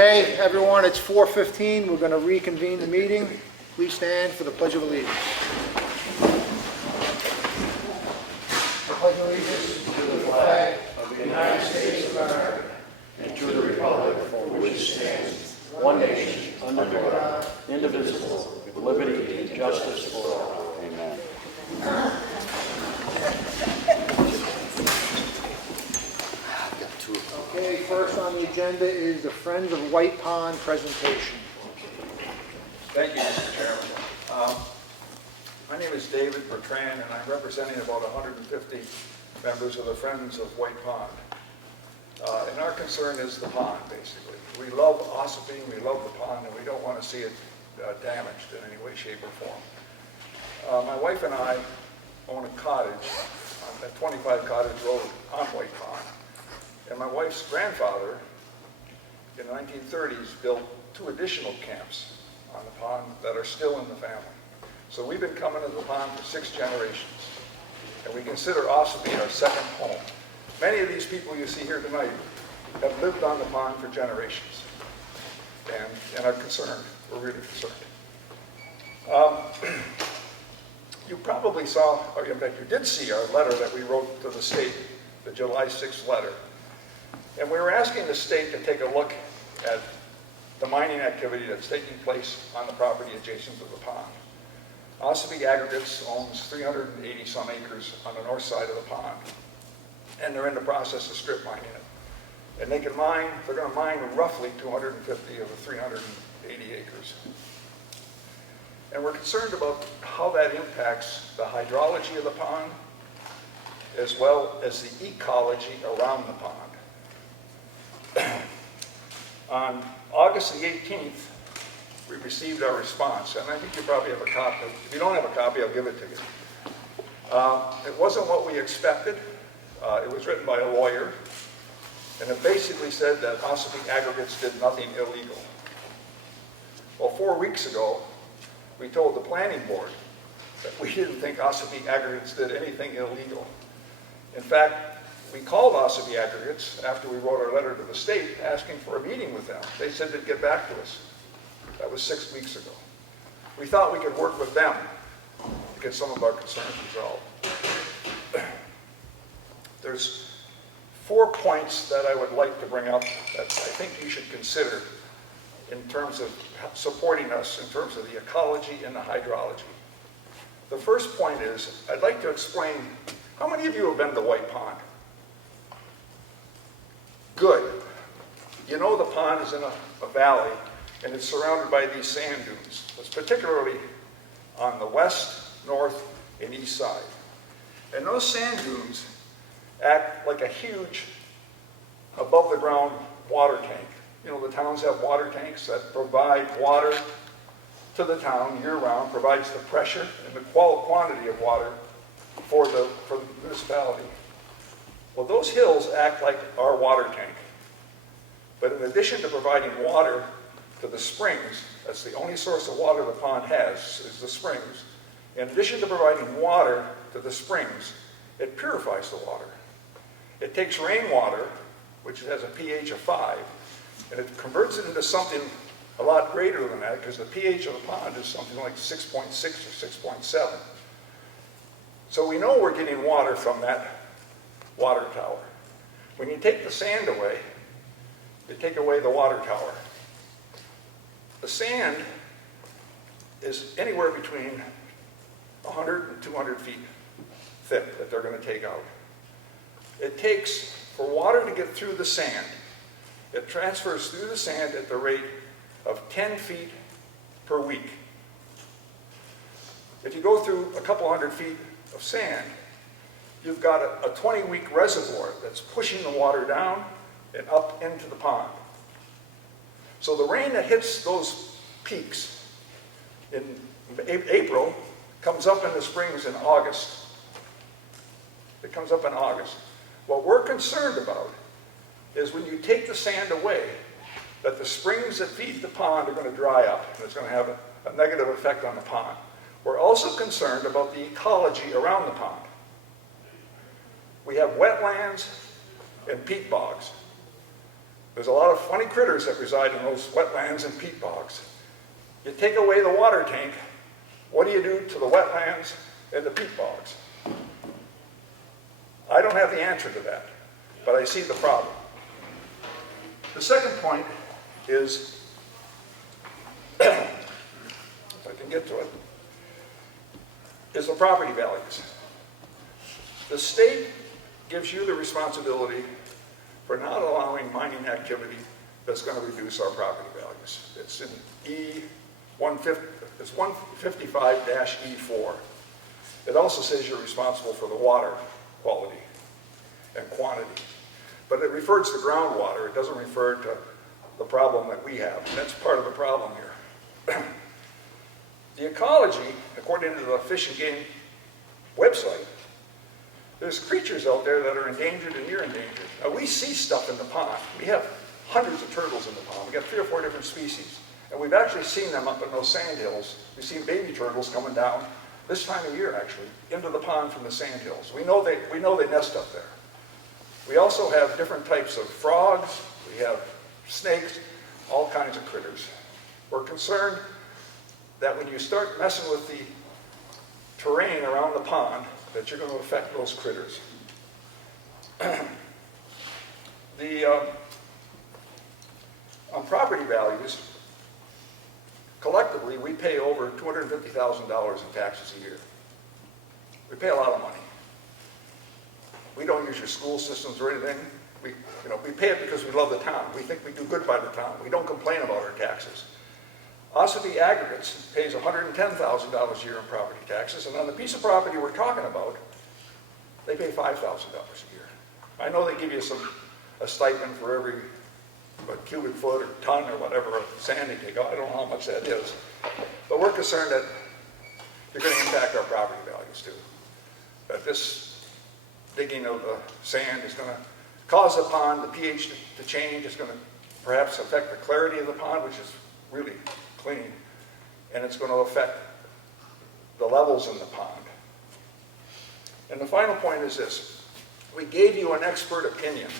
Okay, everyone, it's 4:15. We're going to reconvene the meeting. Please stand for the Pledge of Allegiance. I pledge allegiance to the flag of the United States of America and to the republic for which it stands, one nation, under God, indivisible, with liberty and justice for all. Amen. Okay, first on the agenda is the Friends of White Pond presentation. Thank you, Mr. Chairman. My name is David Bertrand, and I'm representing about 150 members of the Friends of White Pond. And our concern is the pond, basically. We love Ossipee, we love the pond, and we don't want to see it damaged in any way, shape, or form. My wife and I own a cottage at 25 Cottage Road on White Pond. And my wife's grandfather, in the 1930s, built 2 additional camps on the pond that are still in the family. So we've been coming to the pond for 6 generations. And we consider Ossipee our second home. Many of these people you see here tonight have lived on the pond for generations and are concerned. We're really concerned. You probably saw, or in fact you did see our letter that we wrote to the state, the July 6th letter. And we were asking the state to take a look at the mining activity that's taking place on the property adjacent to the pond. Ossipee Aggregates owns 380 some acres on the north side of the pond, and they're in the process of strip mining it. And they can mine, they're going to mine roughly 250 of the 380 acres. And we're concerned about how that impacts the hydrology of the pond, as well as the ecology around the pond. On August the 18th, we received our response, and I think you probably have a copy. If you don't have a copy, I'll give it to you. It wasn't what we expected. It was written by a lawyer, and it basically said that Ossipee Aggregates did nothing illegal. Well, 4 weeks ago, we told the planning board that we didn't think Ossipee Aggregates did anything illegal. In fact, we called Ossipee Aggregates after we wrote our letter to the state asking for a meeting with them. They said they'd get back to us. That was 6 weeks ago. We thought we could work with them to get some of our concerns resolved. There's 4 points that I would like to bring up that I think you should consider in terms of supporting us in terms of the ecology and the hydrology. The first point is, I'd like to explain, how many of you have been to White Pond? Good. You know the pond is in a valley, and it's surrounded by these sand dunes. It's particularly on the west, north, and east side. And those sand dunes act like a huge above-the-ground water tank. You know, the towns have water tanks that provide water to the town year-round, provides the pressure and the quantity of water for the municipality. Well, those hills act like our water tank. But in addition to providing water to the springs, that's the only source of water the pond has, is the springs. In addition to providing water to the springs, it purifies the water. It takes rainwater, which has a pH of 5, and it converts it into something a lot greater than that, because the pH of the pond is something like 6.6 or 6.7. So we know we're getting water from that water tower. When you take the sand away, you take away the water tower. The sand is anywhere between 100 and 200 feet thick that they're going to take out. It takes, for water to get through the sand, it transfers through the sand at the rate of 10 feet per week. If you go through a couple hundred feet of sand, you've got a 20-week reservoir that's pushing the water down and up into the pond. So the rain that hits those peaks in April comes up in the springs in August. It comes up in August. What we're concerned about is when you take the sand away, that the springs that feed the pond are going to dry up, and it's going to have a negative effect on the pond. We're also concerned about the ecology around the pond. We have wetlands and peat bogs. There's a lot of funny critters that reside in those wetlands and peat bogs. You take away the water tank, what do you do to the wetlands and the peat bogs? I don't have the answer to that, but I see the problem. The second point is, if I can get to it, is the property values. The state gives you the responsibility for not allowing mining activity that's going to reduce our property values. It's in it's 155-E4. It also says you're responsible for the water quality and quantity. But it refers to groundwater. It doesn't refer to the problem that we have. And that's part of the problem here. The ecology, according to the Fish and Game website, there's creatures out there that are endangered and near endangered. Now, we see stuff in the pond. We have hundreds of turtles in the pond. We've got 3 or 4 different species. And we've actually seen them up in those sand hills. We've seen baby turtles coming down this time of year, actually, into the pond from the sand hills. We know they nest up there. We also have different types of frogs. We have snakes, all kinds of critters. We're concerned that when you start messing with the terrain around the pond, that you're going to affect those critters. On property values, collectively, we pay over $250,000 in taxes a year. We pay a lot of money. We don't use your school systems or anything. We pay it because we love the town. We think we do good by the town. We don't complain about our taxes. Ossipee Aggregates pays $110,000 a year in property taxes, and on the piece of property we're talking about, they pay $5,000 a year. I know they give you a stipend for every cubic foot or ton or whatever of sand they take out. I don't know how much that is, but we're concerned that you're going to impact our property values too. That this digging of the sand is going to cause the pond, the pH to change. It's going to perhaps affect the clarity of the pond, which is really clean, and it's going to affect the levels in the pond. And the final point is this. We gave you an expert opinion,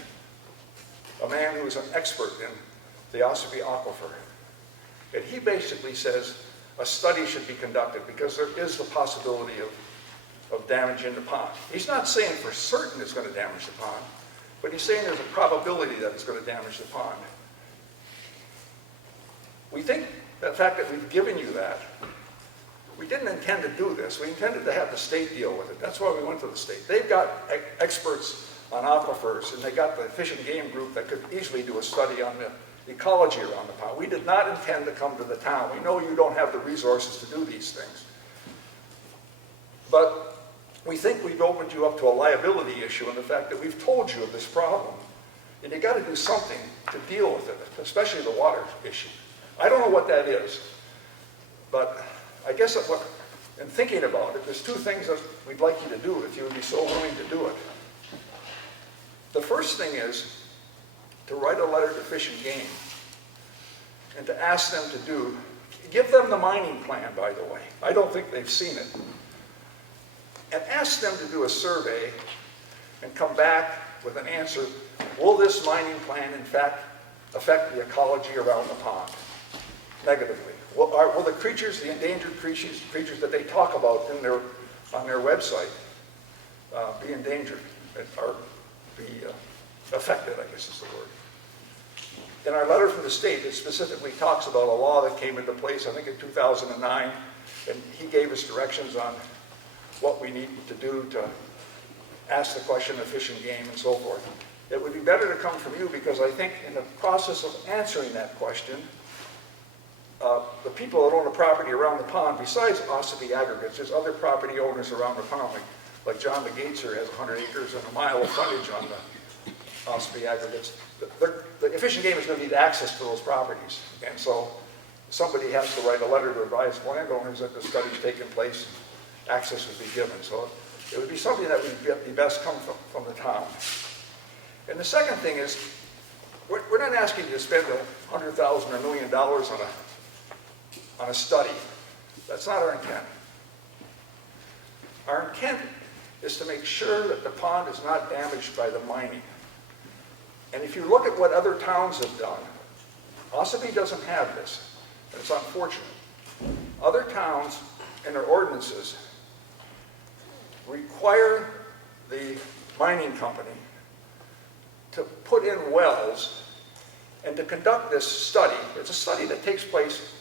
a man who is an expert in the Ossipee aquifer. And he basically says a study should be conducted because there is the possibility of damage in the pond. He's not saying for certain it's going to damage the pond, but he's saying there's a probability that it's going to damage the pond. We think the fact that we've given you that, we didn't intend to do this. We intended to have the state deal with it. That's why we went to the state. They've got experts on aquifers, and they got the Fish and Game group that could easily do a study on the ecology around the pond. We did not intend to come to the town. We know you don't have the resources to do these things. But we think we've opened you up to a liability issue in the fact that we've told you of this problem. And you've got to do something to deal with it, especially the water issue. I don't know what that is, but I guess in thinking about it, there's 2 things that we'd like you to do if you would be so willing to do it. The first thing is to write a letter to Fish and Game and to ask them to give them the mining plan, by the way. I don't think they've seen it. And ask them to do a survey and come back with an answer. Will this mining plan, in fact, affect the ecology around the pond negatively? Will the creatures, the endangered creatures that they talk about on their website be endangered or be affected, I guess is the word. In our letter from the state, it specifically talks about a law that came into place, I think in 2009, and he gave us directions on what we need to do to ask the question of Fish and Game and so forth. It would be better to come from you because I think in the process of answering that question, the people that own the property around the pond, besides Ossipee Aggregates, there's other property owners around the pond, like John McGaitzer has 100 acres and a mile of frontage on the Ossipee Aggregates. The Fish and Game is going to need access to those properties, and so somebody has to write a letter to advise landowners that the study's taking place and access would be given. So it would be something that would be best come from the town. And the second thing is, we're not asking you to spend $100,000 or $1 million on a study. That's not our intent. Our intent is to make sure that the pond is not damaged by the mining. And if you look at what other towns have done, Ossipee doesn't have this. And it's unfortunate. Other towns in their ordinances require the mining company to put in wells and to conduct this study. It's a study that takes place,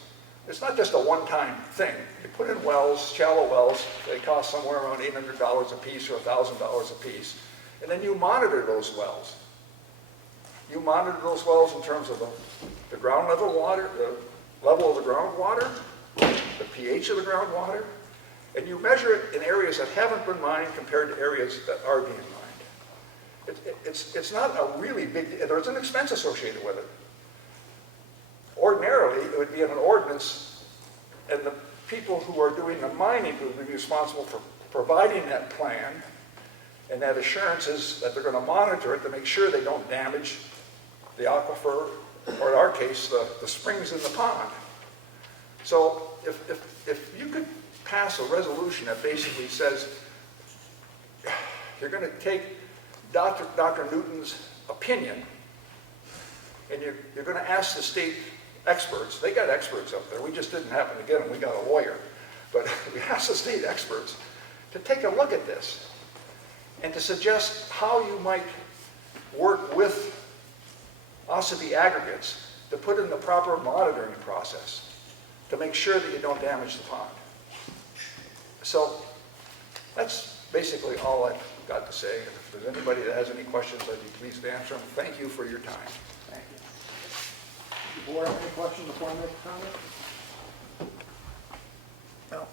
it's not just a one-time thing. You put in wells, shallow wells, they cost somewhere around $800 a piece or $1,000 a piece. And then you monitor those wells. You monitor those wells in terms of the ground level water, the level of the groundwater, the pH of the groundwater, and you measure it in areas that haven't been mined compared to areas that are being mined. It's not a really big, there's an expense associated with it. Ordinarily, it would be in an ordinance, and the people who are doing the mining would be responsible for providing that plan and that assurances that they're going to monitor it to make sure they don't damage the aquifer, or in our case, the springs in the pond. So if you could pass a resolution that basically says you're going to take Dr. Newton's opinion and you're going to ask the state experts, they got experts up there, we just didn't happen to get them, we got a lawyer, but we asked the state experts to take a look at this and to suggest how you might work with Ossipee aggregates to put in the proper monitoring process to make sure that you don't damage the pond. So that's basically all I've got to say. And if there's anybody that has any questions, I'd be pleased to answer them. Thank you for your time. Thank you. Does the board have any questions before I make a comment? No.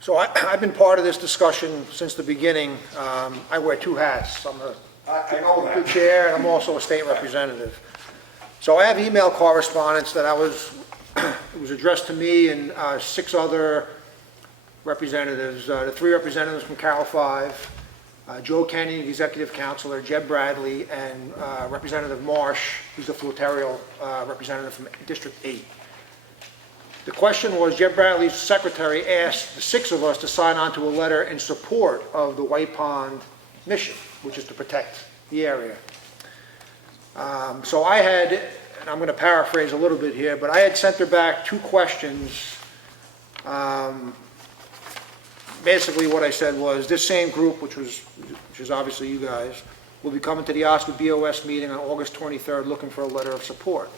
So I've been part of this discussion since the beginning. I wear two hats. I'm I know the that. chair and I'm also a state representative. So I have email correspondence that it was addressed to me and 6 other representatives, the 3 representatives from Carroll 5, Joe Kenny, the executive counselor, Jeb Bradley, and Representative Marsh, who's the flotarial representative from District 8. The question was, Jeb Bradley's secretary asked the 6 of us to sign on to a letter in support of the White Pond mission, which is to protect the area. So I had, and I'm going to paraphrase a little bit here, but I had sent her back 2 questions. Basically what I said was, this same group, which is obviously you guys, will be coming to the Ossipee BOS meeting on August 23rd looking for a letter of support.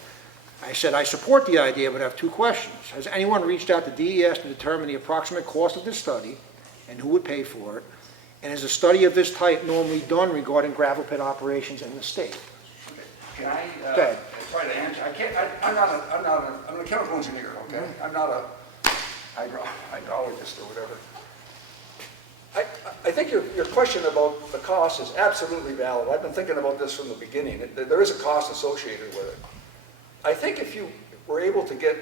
I said, I support the idea, but I have 2 questions. Has anyone reached out to DES to determine the approximate cost of this study and who would pay for it? And is a study of this type normally done regarding gravel pit operations in the state? Can I Go ahead. try to answer? I'm a chemical engineer, okay? I'm not a hydrologist or whatever. I think your question about the cost is absolutely valid. I've been thinking about this from the beginning. There is a cost associated with it. I think if you were able to get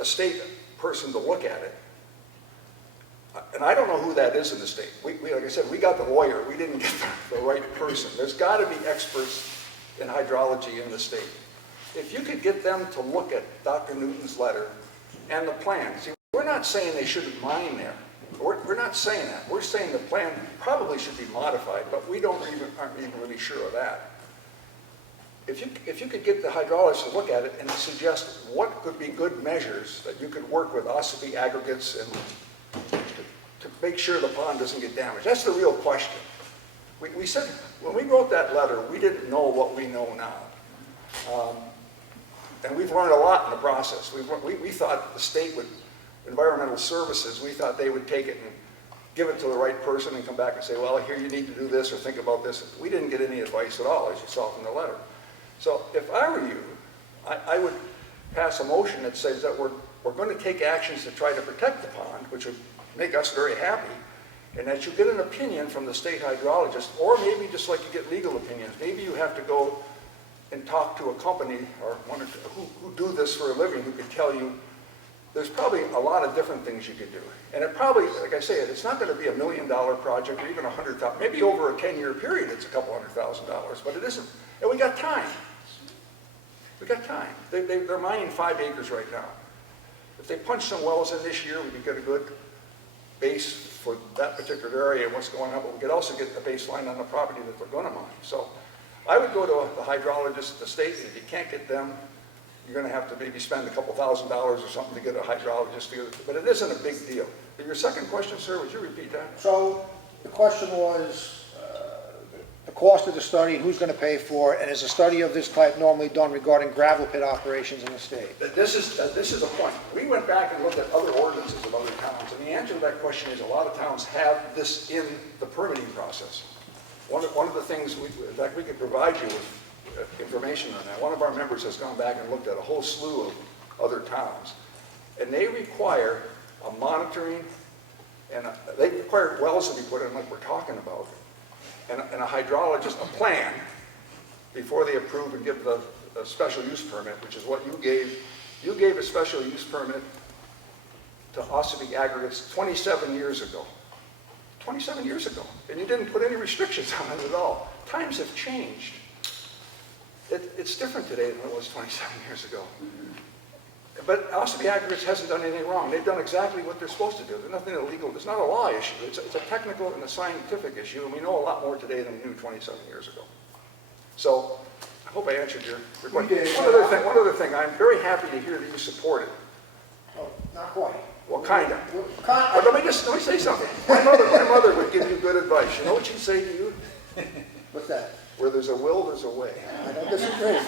a state person to look at it, and I don't know who that is in the state. Like I said, we got the lawyer. We didn't get the right person. There's got to be experts in hydrology in the state. If you could get them to look at Dr. Newton's letter and the plan. See, we're not saying they shouldn't mine there. We're not saying that. We're saying the plan probably should be modified, but we aren't even really sure of that. If you could get the hydrologist to look at it and suggest what could be good measures that you could work with Ossipee aggregates and to make sure the pond doesn't get damaged. That's the real question. We said, when we wrote that letter, we didn't know what we know now. And we've learned a lot in the process. We thought the state would, environmental services, we thought they would take it and give it to the right person and come back and say, well, here you need to do this or think about this. We didn't get any advice at all, as you saw from the letter. So if I were you, I would pass a motion that says that we're going to take actions to try to protect the pond, which would make us very happy, and that you get an opinion from the state hydrologist, or maybe just like you get legal opinions, maybe you have to go and talk to a company or one or two who do this for a living, who could tell you there's probably a lot of different things you could do. And it probably, like I say, it's not going to be $1 million project or even $100,000. Maybe over a 10-year period it's a couple $100,000, but it isn't. And we got time. We got time. They're mining 5 acres right now. If they punch some wells in this year, we could get a good base for that particular area and what's going on, but we could also get a baseline on the property that they're going to mine. So I would go to the hydrologist at the state, and if you can't get them, you're going to have to maybe spend a couple $1,000s or something to get a hydrologist, but it isn't a big deal. But your second question, sir, would you repeat that? So the question was, the cost of the study, who's going to pay for it, and is a study of this type normally done regarding gravel pit operations in the state? This is a point. We went back and looked at other ordinances of other towns, and the answer to that question is a lot of towns have this in the permitting process. One of the things, in fact, we could provide you with information on that. One of our members has gone back and looked at a whole slew of other towns, and they require a monitoring, and they require wells to be put in like we're talking about, and a hydrologist, a plan, before they approve and give the special use permit, which is what you gave. You gave a special use permit to Ossipee Aggregates 27 years ago. 27 years ago. And you didn't put any restrictions on it at all. Times have changed. It's different today than it was 27 years ago. But Ossipee Aggregates hasn't done anything wrong. They've done exactly what they're supposed to do. There's nothing illegal. It's not a law issue. It's a technical and a scientific issue, and we know a lot more today than we knew 27 years ago. So I hope I answered your question. One other thing. I'm very happy to hear that you support it. Oh, not quite. Well, kind of. Well, Let me say something. My mother would give you good advice. You know what she'd say to you? What's that? Where there's a will, there's a way. I don't disagree.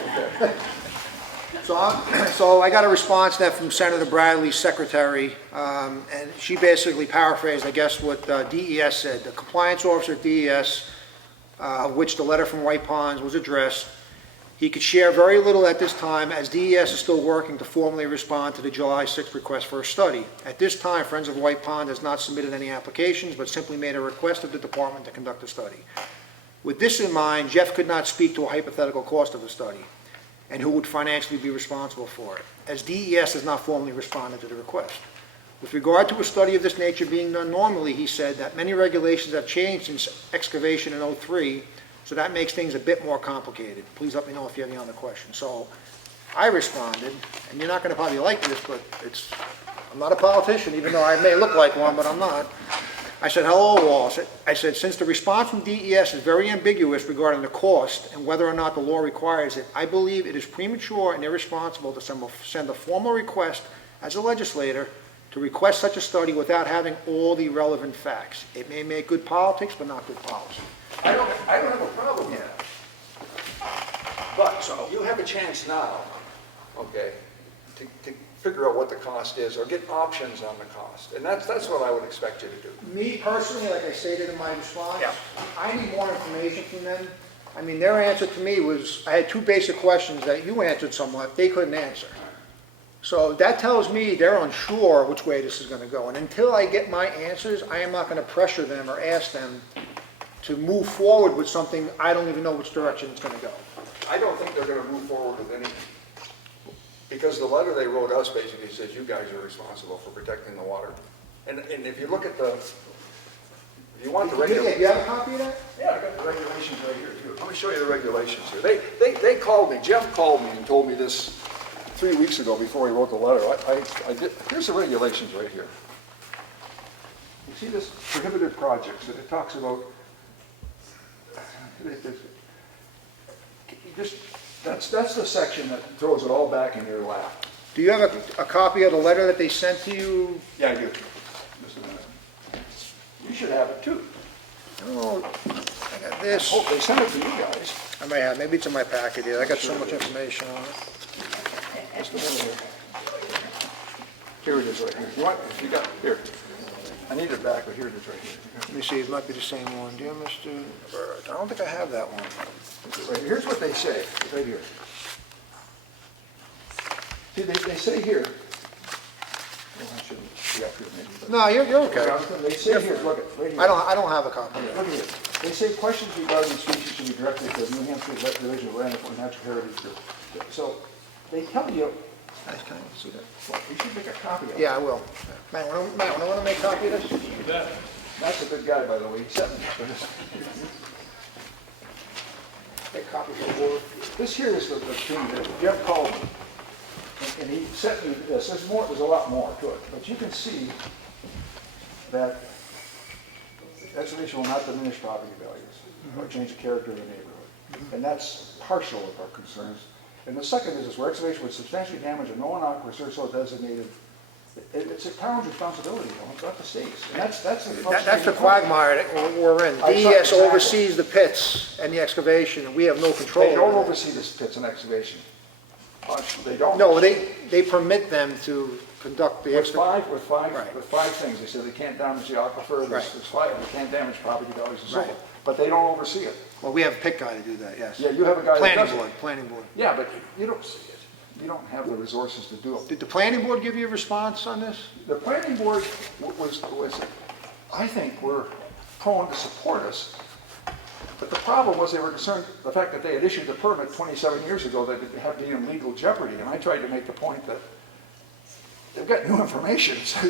So I got a response that from Senator Bradley's secretary, and she basically paraphrased, I guess, what DES said. The compliance officer at DES, of which the letter from White Ponds was addressed, he could share very little at this time as DES is still working to formally respond to the July 6th request for a study. At this time, Friends of White Pond has not submitted any applications, but simply made a request of the department to conduct a study. With this in mind, Jeff could not speak to a hypothetical cost of the study and who would financially be responsible for it, as DES has not formally responded to the request. With regard to a study of this nature being done normally, he said that many regulations have changed since excavation in '03, so that makes things a bit more complicated. Please let me know if you have any other questions. So I responded, and you're not going to probably like this, but I'm not a politician, even though I may look like one, but I'm not. I said, hello, Wall. I said, since the response from DES is very ambiguous regarding the cost and whether or not the law requires it, I believe it is premature and irresponsible to send a formal request as a legislator to request such a study without having all the relevant facts. It may make good politics, but not good policy. I don't have a problem with that. But you have a chance now, okay, to figure out what the cost is or get options on the cost. And that's what I would expect you to do. Me personally, like I stated in my response, Yeah. I need more information from them. I mean, their answer to me was, I had two basic questions that you answered somewhat, they couldn't answer. So that tells me they're unsure which way this is going to go. And until I get my answers, I am not going to pressure them or ask them to move forward with something I don't even know which direction it's going to go. I don't think they're going to move forward with anything. Because the letter they wrote us basically says you guys are responsible for protecting the water. And if you look at if you want the Do regulations. you have a copy of that? Yeah, I got the regulations right here too. Let me show you the regulations here. They called me, Jeff called me and told me this 3 weeks ago before he wrote the letter. I did, here's the regulations right here. You see this prohibited projects, and it talks about, that's the section that throws it all back in your lap. Do you have a copy of the letter that they sent to you? Yeah, I do. Just a minute. You should have it too. Oh, I got this. Oh, they sent it to you guys. I may have, maybe it's in my packet here. I got so much information on it. Just a minute here. Here it is right here. You want, you got, here. I need it back, but here it is right here. Let me see, it might be the same one. Dear Mr. Bird, I don't think I have that one. Right, here's what they say, right here. See, they say here, well, I shouldn't be up here maybe, but. No, you're okay. They say here, look at, right here. I don't have a copy. Look at it. They say questions regarding species should be directed to the New Hampshire Division of Land and Natural Heritage Group. So, they tell you, Can I see that? well, you should make a copy of it. Yeah, I will. Matt, want to make a copy of this? That's a good guy, by the way, he sent me this. Make a copy for the board. This here is the thing that Jeff called me, and he sent me this. There's a lot more to it, but you can see that excavation will not diminish property values or change the character of the neighborhood. And that's partial of our concerns. And the second is where excavation would substantially damage a known aquifer so designated. It's a town's responsibility, not the state's. And that's the That's the frustrating part. quagmire that we're in. DES Exactly. oversees the pits and the excavation, and we have no control They don't over that. oversee the pits and excavation. They don't. No, they permit them to conduct the With excavation. five, with five things. They said they can't damage the aquifer, there's five, they can't damage property values and so Right. forth. But they don't oversee it. Well, we have a pit guy to do that, yes. Yeah, you have a guy that does it. Planning board. Yeah, but you don't see it. You don't have the resources to do it. Did the planning board give you a response on this? The planning board was, I think, were prone to support us. But the problem was they were concerned, the fact that they had issued the permit 27 years ago, that it had to be in legal jeopardy. And I tried to make the point that they've got new information. So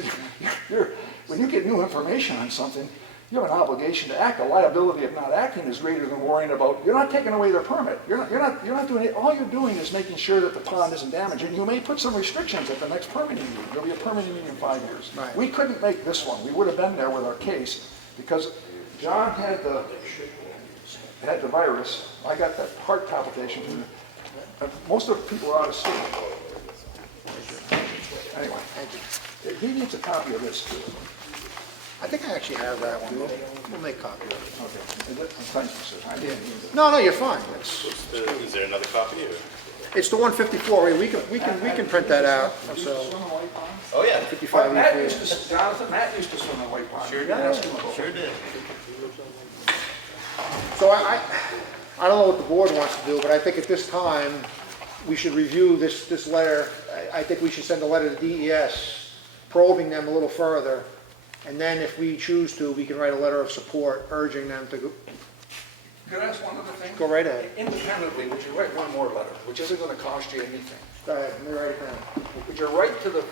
when you get new information on something, you have an obligation to act. The liability of not acting is greater than worrying about, you're not taking away their permit. You're not doing it. All you're doing is making sure that the pond isn't damaged. And you may put some restrictions at the next permitting meeting. There'll be a permitting meeting in 5 years. Right. We couldn't make this one. We would have been there with our case because John had the virus. I got that heart palpitation. Most of the people are out of state. Anyway, he needs a copy of this too. I think I actually have that one. We'll make a copy of it. Okay. Thank you, sir. I didn't need it. No, you're fine. Is there another copy? Or? It's the 154. We can print that out. You used So to swim in White Pond? Oh yeah, 55 Matt EPA. used to, Jonathan, Matt used to swim in White Pond. sure You did. can ask him about Sure it. did. So I don't know what the board wants to do, but I think at this time, we should review this letter. I think we should send a letter to DES probing them a little further. And then if we choose to, we can write a letter of support urging them to Could I ask one other thing? go right ahead. Independently, would you write one more letter, which isn't going to cost you anything? Go ahead, let me write it down. Would you write to the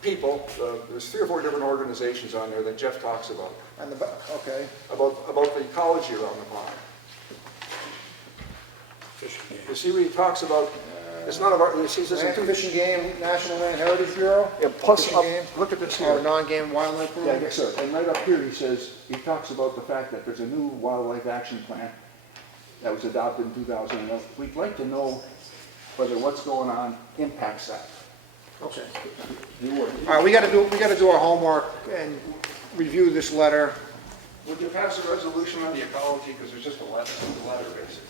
people, there's 3 or 4 different organizations on there that Jeff talks about, On the back, okay. about the ecology around the pond. You see what he talks about, it's none of our, he sees this in Land two. Fish and Game, National Land Heritage Bureau. Yeah, plus, Fish and Game, look at this or here. non-game wildlife Yeah, program. yes, sir. And right up here, he says, he talks about the fact that there's a new wildlife action plan that was adopted in 2011. We'd like to know whether what's going on impacts that. Okay. You would. All right, we gotta do our homework and review this letter, Would you pass a resolution on the ecology, because there's just a letter basically.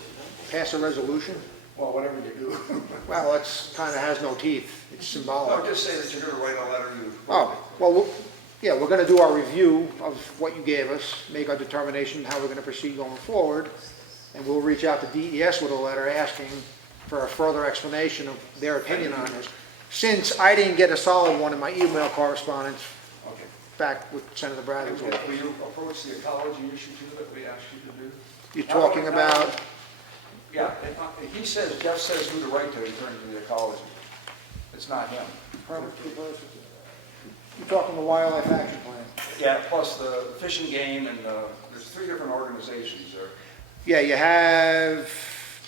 pass a resolution. Well, whatever you do. Well, it's kinda has no teeth. It's No, symbolic. just say that you're going to write a letter you. Oh, well, yeah, we're gonna do our review of what you gave us, make our determination how we're gonna proceed going forward, and we'll reach out to DES with a letter asking for a further explanation of their opinion on this. Since I didn't get a solid one in my email correspondence Okay. back with Senator Bradley's Will office. you approach the ecology issue too that we asked you to do? You're talking about, Yeah, he says, Jeff says who to write to in terms of the ecology. It's not him. you're talking the wildlife action plan. Yeah, plus the Fish and Game and there's 3 different organizations there. Yeah, you have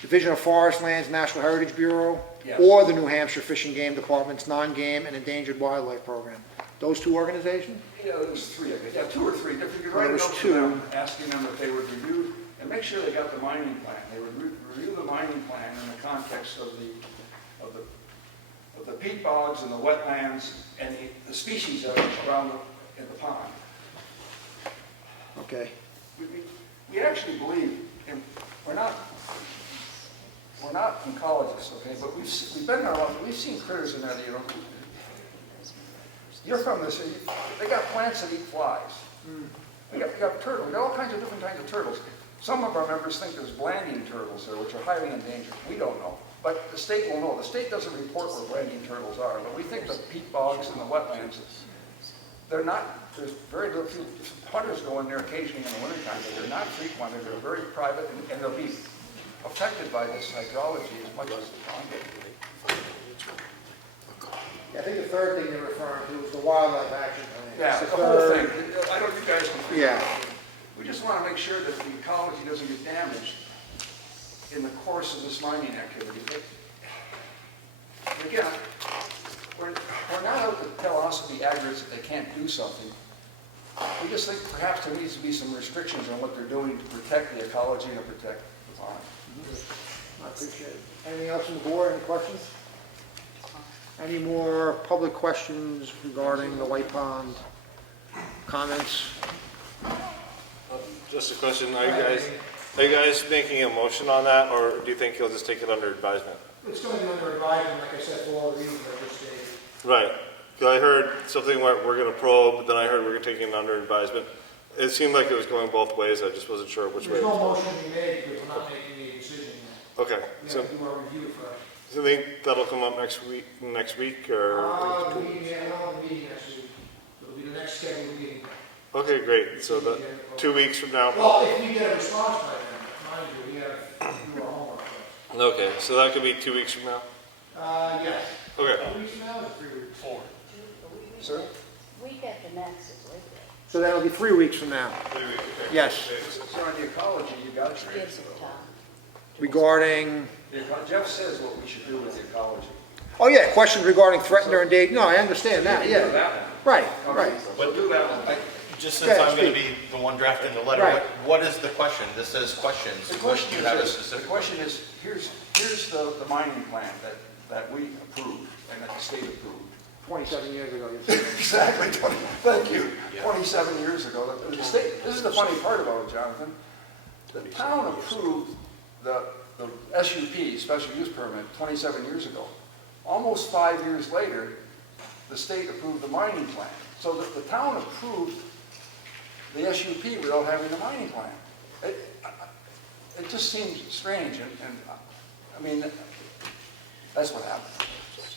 Division of Forest Lands National Heritage Bureau, Yes. or the New Hampshire Fish and Game Department's non-game and endangered wildlife program. Those 2 organizations? Yeah, there's 3, I guess. Yeah, 2 or 3. If you could write a There's note to 2. them, asking them if they would review, and make sure they got the mining plan. They would review the mining plan in the context of the peat bogs and the wetlands and the species that are around in the pond. Okay. We actually believe, and we're not ecologists, okay, but we've been there a lot, we've seen critters in there that you don't. You're from this, they got plants that eat flies. They got turtles, we got all kinds of different kinds of turtles. Some of our members think there's blanding turtles there, which are highly endangered. We don't know, but the state will know. The state doesn't report where blanding turtles are, but we think the peat bogs and the wetlands, they're not, there's very little, few hunters go in there occasionally in the wintertime, but they're not frequent, they're very private, and they'll be affected by this hydrology as much as the pond. I think the third thing you're referring to is the wildlife action plan. Yeah, It's the whole thing. third- I don't, you guys can figure it Yeah. out. We just want to make sure that the ecology doesn't get damaged in the course of this mining activity. But again, we're not out to tell Ossipee aggregates that they can't do something. We just think perhaps there needs to be some restrictions on what they're doing to protect the ecology and to protect the pond. I appreciate it. Anything else from the board, any questions? Any more public questions regarding the White Pond? Comments? Just a question, are you guys making a motion on that, or do you think you'll just take it under advisement? It's going to be under advisement, like I said, for all the reasons I just stated. Right, because I heard something where we're gonna probe, but then I heard we're taking it under advisement. It seemed like it was going both ways, I just wasn't sure which way. There's no motion to be made because we're not making a decision yet. Okay, We so, have to do our review first. so you think that'll come up next week, or? The meeting, yeah, we'll have a meeting next week. It'll be the next scheduled meeting. Okay, great, so 2 weeks from now? Well, if we get a response by then, mind you, we have to do our homework first. Okay, so that could be 2 weeks from now? Yes. Okay. 2 weeks from now or 3 weeks? 4. Sir? Week after next is Labor Day. So that'll be 3 weeks from now. 3 weeks, okay. Yes. So on the ecology, you got Which gives them time. Regarding, Jeff says what we should do with the ecology. oh yeah, questions regarding threatened or endangered, no, I understand that, yeah. That Right, one. right. But do that one. Just Go since ahead, I'm going to speak. be the one drafting the letter, Right. what is the question? This says questions. The What question do you is have a this. specific The question is, here's the mining plan that we approved and that the state approved. 27 years ago, you said. Exactly, thank you. 27 years ago. The state, this is the funny part about it, Jonathan. The town approved the SUP, special use permit, 27 years ago. Almost 5 years later, the state approved the mining plan. So the town approved the SUP without having a mining plan. It just seems strange, and I mean, that's what happened.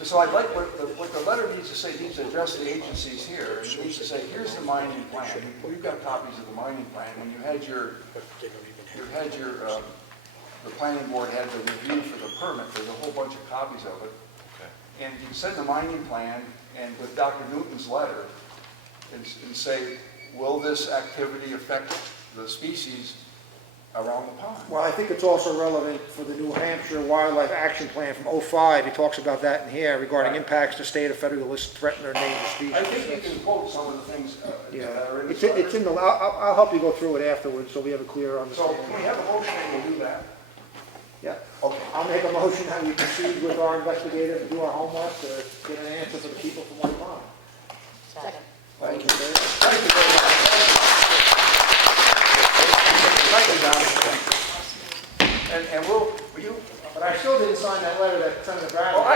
So I'd like, what the letter needs to say, it needs to address the agencies here, and it needs to say, here's the mining plan. We've got copies of the mining plan. When you had the planning board had the review for the permit, there's a whole bunch of copies of it. And you send the mining plan, and with Dr. Newton's letter, and say, will this activity affect the species around the pond? Well, I think it's also relevant for the New Hampshire Wildlife Action Plan from '05. He talks about that in here regarding impacts to state or federal list threatened or endangered species. I think you can quote some of the things Yeah, that are in it's the in the, I'll help you go through it afterwards so we have a clear So understanding. can we have a motion and we'll do that? Yeah, okay. I'll make a motion that we proceed with our investigators and do our homework to get an answer for the people from White Pond. Second. Thank you. Thank you very much. Thank you, Don. And will you, But I still didn't sign that letter that Senator Bradley. oh, I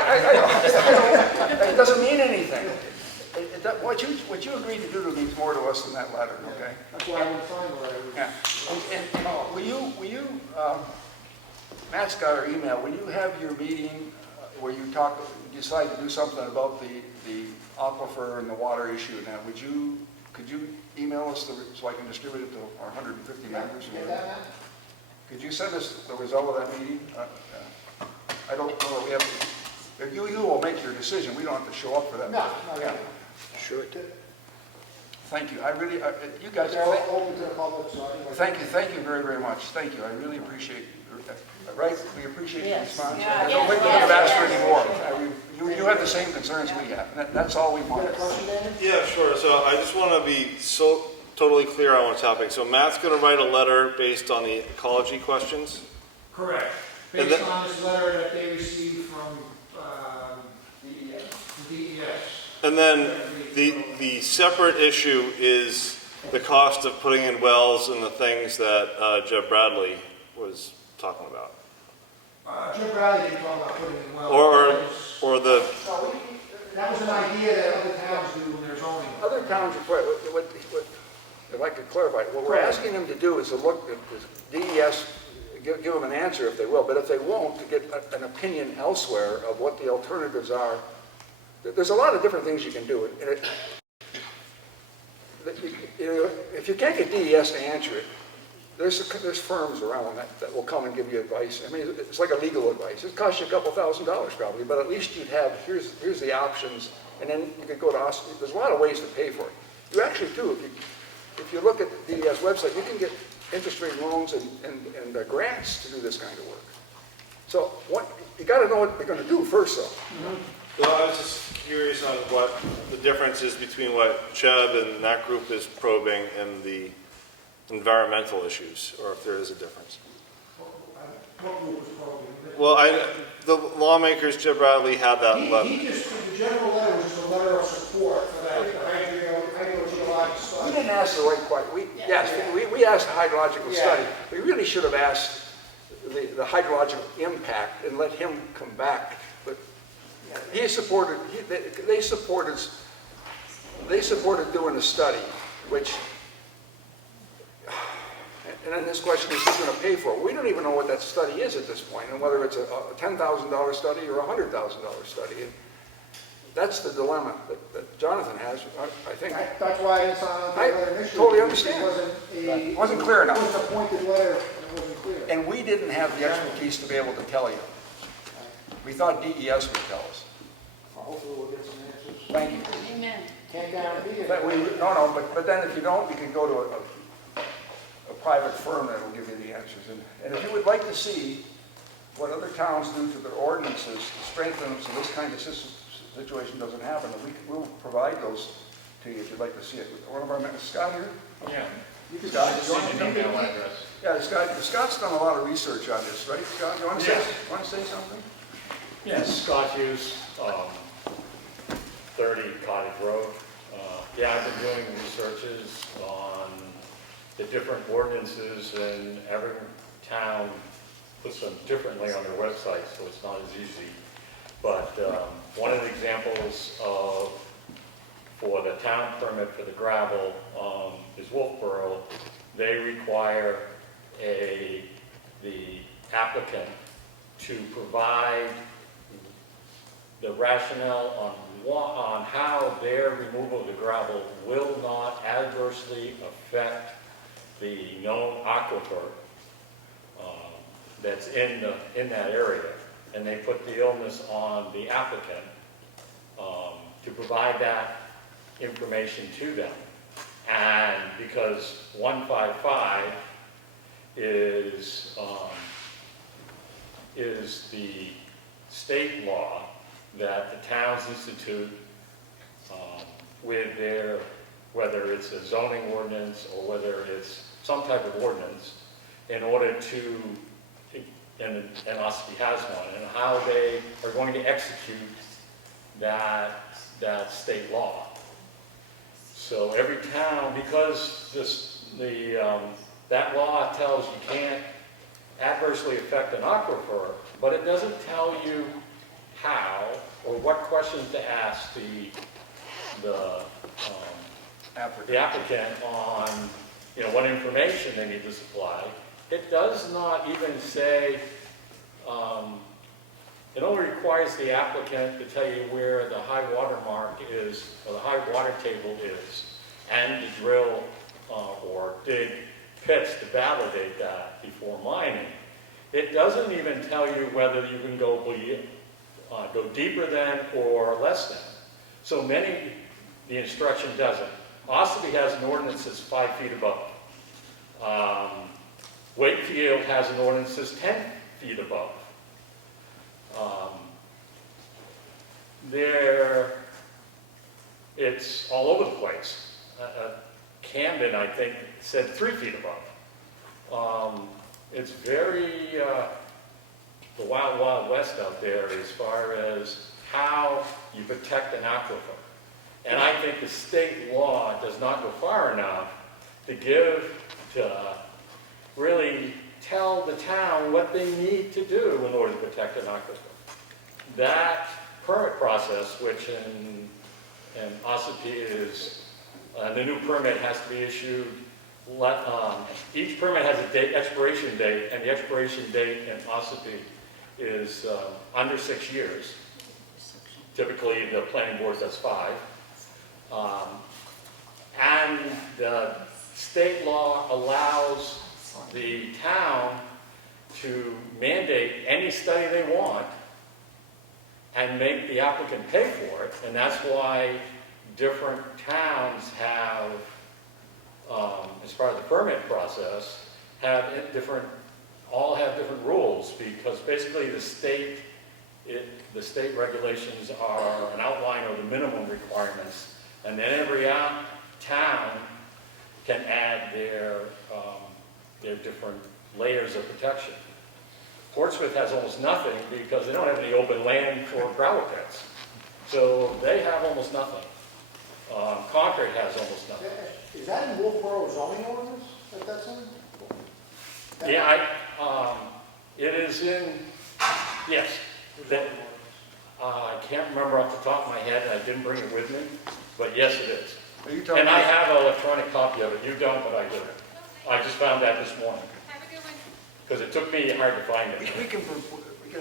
know. It doesn't mean anything. What you agreed to do means more to us than that letter, okay? That's why I didn't sign the letter. Yeah. And will you, Matt's got our email, when you have your meeting where you decide to do something about the aquifer and the water issue now, could you email us so I can distribute it to our 150 members? Get that, Matt? Could you send us the result of that meeting? I don't know that we have to, you will make your decision, we don't have to show up for that. No, Yeah. no. Sure it did. Thank you, I really, you guys, They're all open to the public, so anybody. thank you very, very much, thank you, I really appreciate, right, we appreciate the Yes. response. Yeah. I don't think we Yes. could have asked for any more. You have the same concerns we have, and that's all we You want. got a question, David? Yeah, sure. So I just want to be so totally clear on one topic. So Matt's going to write a letter based on the ecology questions. Correct. And Based that- on this letter that they received from DES. And then the separate issue is the cost of putting in wells and the things that Jeb Bradley was talking about. Jim Bradley didn't talk about putting in wells. Or the, No, that was an idea that other towns do when they're zoning. Other towns, if I could clarify, what we're Correct. asking them to do is to look at the DES, give them an answer if they will, but if they won't, to get an opinion elsewhere of what the alternatives are. There's a lot of different things you can do. And if you can't get DES to answer it, there's firms around that will come and give you advice. I mean, it's like a legal advice. It costs you a couple $1,000s probably, but at least you'd have, here's the options, and then you could go to Ossipee. There's a lot of ways to pay for it. You actually do, if you look at the DES website, you can get interest rate loans and grants to do this kind of work. So you got to know what they're going to do first, though. well, I was just curious on what the difference is between what Jeb and that group is probing and the environmental issues, or if there is a difference. what group was probably. Well, the lawmakers, Jeb Bradley, had that letter. He just, the general letter was just a letter of support for that, the hydrogeologic We study. didn't ask the right question. Yes, we asked a hydrological Yeah. study. We really should have asked the hydrological impact and let him come back. But he supported, they supported doing a study, which, and then this question is who's going to pay for it? We don't even know what that study is at this point, and whether it's a $10,000 study or a $100,000 study. And that's the dilemma that Jonathan has, I think. That's why I didn't sign on to the letter initially. totally understand. It Wasn't clear enough. It was an appointed letter, and it wasn't clear. And we didn't have the expertise to be able to tell you. We thought DES would tell us. Hopefully we'll get some answers. Thank you. Amen. Can't guarantee it. But then if you don't, you can go to a private firm that will give you the answers. And if you would like to see what other towns do to their ordinances to strengthen them so this kind of situation doesn't happen, we'll provide those to you if you'd like to see it. One of our men, Scott here? Yeah. Scott, Just you want need to an come in? email address. Yeah, Scott's done a lot of research on this, right? Scott, you want to say something? Yes, Scott Hughes, 30 Cottage Road. Yeah, I've been doing researches on the different ordinances, and every town puts them differently on their website, so it's not as easy. But one of the examples for the town permit for the gravel is Wolfboro. They require the applicant to provide the rationale on how their removal of the gravel will not adversely affect the known aquifer that's in that area. And they put the illness on the applicant to provide that information to them. And because 155 is the state law that the towns institute with their, whether it's a zoning ordinance or whether it's some type of ordinance, in order to, and Ossipee has one, and how they are going to execute that state law. So every town, because that law tells you can't adversely affect an aquifer, but it doesn't tell you how or what questions to ask the applicant on, what information they need to supply. It does not even say, it only requires the applicant to tell you where the high water mark is, or the high water table is, and to drill or dig pits to validate that before mining. It doesn't even tell you whether you can go deeper than or less than. So the instruction doesn't. Ossipee has an ordinance that's 5 feet above. Wakefield has an ordinance that's 10 feet above. It's all over the place. Camden, I think, said 3 feet above. It's very the wild, wild west out there as far as how you protect an aquifer. And I think the state law does not go far enough to really tell the town what they need to do in order to protect an aquifer. That permit process, which in Ossipee is, the new permit has to be issued, each permit has a expiration date, and the expiration date in Ossipee is under 6 years. Typically, the planning board does 5. And the state law allows the town to mandate any study they want and make the applicant pay for it. And that's why different towns have, as part of the permit process, all have different rules, because basically the state regulations are an outline of the minimum requirements, and then every town can add their different layers of protection. Portsmouth has almost nothing because they don't have any open land for gravel pits. So they have almost nothing. Concord has almost nothing. Is that in Wolfboro zoning ordinance that that's in? Yeah, it is in, yes. I can't remember off the top of my head, and I didn't bring it with me, but yes, it is. Are you talking And I about- have an electronic copy of it. You don't, but I do. I just found that this morning. Because it took me hard to find it. We can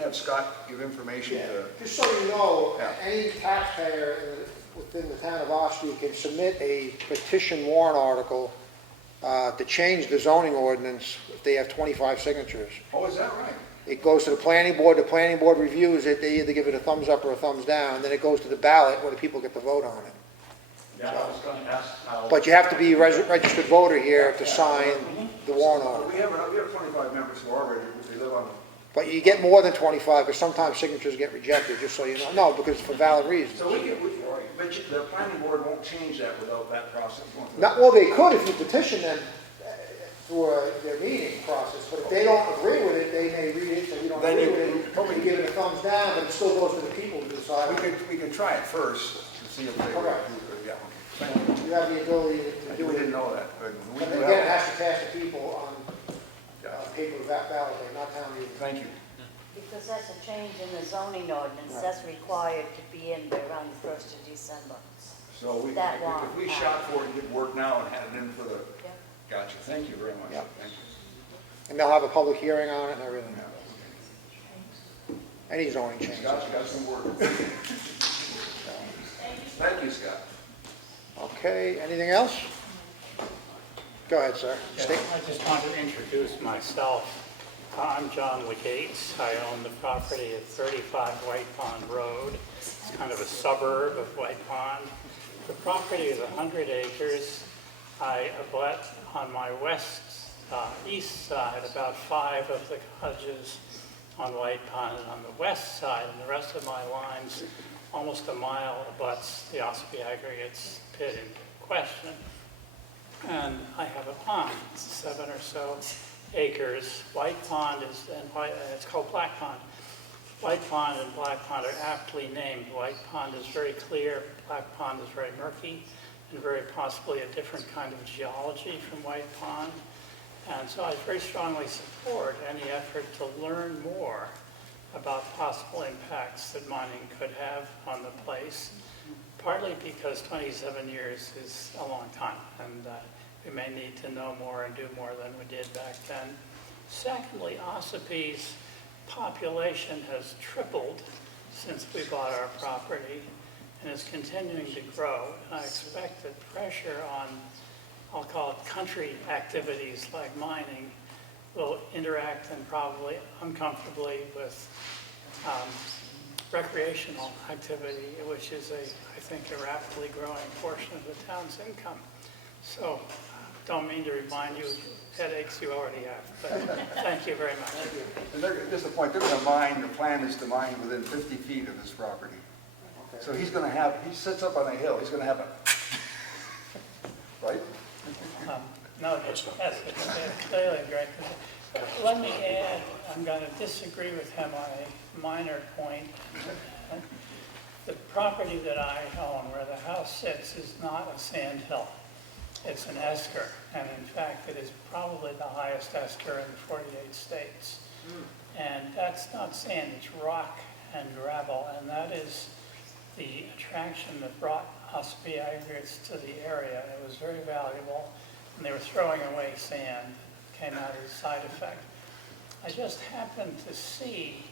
have Scott give information to, Just so you know, Yeah. any taxpayer within the town of Ossipee can submit a petition warrant article to change the zoning ordinance if they have 25 signatures. oh, is that right? It goes to the planning board reviews it, they either give it a thumbs up or a thumbs down, then it goes to the ballot where the people get to vote on it. Yeah, I was going to ask how. But you have to be a registered voter here to sign the warrant article. We have 25 members who are registered, they live on, But you get more than 25, because sometimes signatures get rejected, just so you know. No, because for valid reasons. so but the planning board won't change that without that process going through. Well, they could if you petition them through their meeting process, but if they don't agree with it, they may read it, so you don't Then agree you- with it, you give it a thumbs down, but it still goes to the people to decide. We could try it first to see if they would Correct. approve it, yeah, okay. Thank you. You have the ability to do We it. didn't know that, but we But do again, it have, has to pass the people on paper ballot day, not town meeting. thank you. Because that's a change in the zoning ordinance, that's required to be in there around the 1st of December. So That long. if we shot for it and did work now and had it in for the, Yeah. gotcha, thank you very much. Yeah. Thank you. And they'll have a public hearing on it and everything. Yeah. Any zoning change. Scott, you got some work. Thank you, Scott. Okay, anything else? Go ahead, sir. State. I just wanted to introduce myself. I'm John Legates. I own the property at 35 White Pond Road. It's kind of a suburb of White Pond. The property is 100 acres. I abut on my east side about 5 of the cottages on White Pond, and on the west side, and the rest of my lines, almost a mile abuts the Ossipee aggregates pit in question. And I have a pond, it's 7 or so acres. White Pond is, and it's called Black Pond. White Pond and Black Pond are aptly named. White Pond is very clear, Black Pond is very murky, and very possibly a different kind of geology from White Pond. And so I very strongly support any effort to learn more about possible impacts that mining could have on the place, partly because 27 years is a long time, and we may need to know more and do more than we did back then. Secondly, Ossipee's population has tripled since we bought our property and is continuing to grow, and I expect that pressure on, I'll call it country activities like mining, will interact and probably uncomfortably with recreational activity, which is I think, a rapidly growing portion of the town's income. So, don't mean to remind you of headaches you already have, but thank you very much. And just a point, they're gonna mine, the plan is to mine within 50 feet of this property. So he's gonna have, he sits up on a hill, he's gonna have a, right? No, yes, it's clearly a great position. Let me add, I'm going to disagree with him on a minor point. The property that I own, where the house sits, is not a sand hill. It's an esker, and in fact, it is probably the highest esker in 48 states. And that's not sand, it's rock and gravel, and that is the attraction that brought Ossipee aggregates to the area. It was very valuable, and they were throwing away sand. It came out as a side effect. I just happened to see,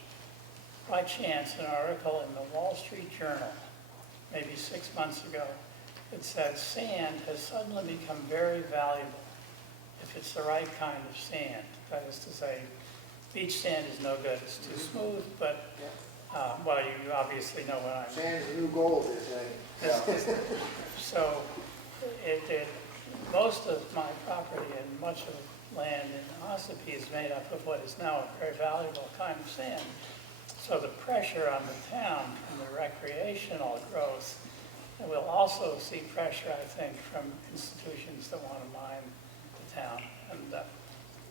by chance, an article in the Wall Street Journal, maybe 6 months ago, that said sand has suddenly become very valuable if it's the right kind of sand. That is to say, beach sand is no good, it's too smooth, but, well, you obviously know what I mean. Sand's the new gold, they say. So, most of my property and much of the land in Ossipee is made up of what is now a very valuable kind of sand. So the pressure on the town from the recreational growth, and we'll also see pressure, I think, from institutions that want to mine the town. And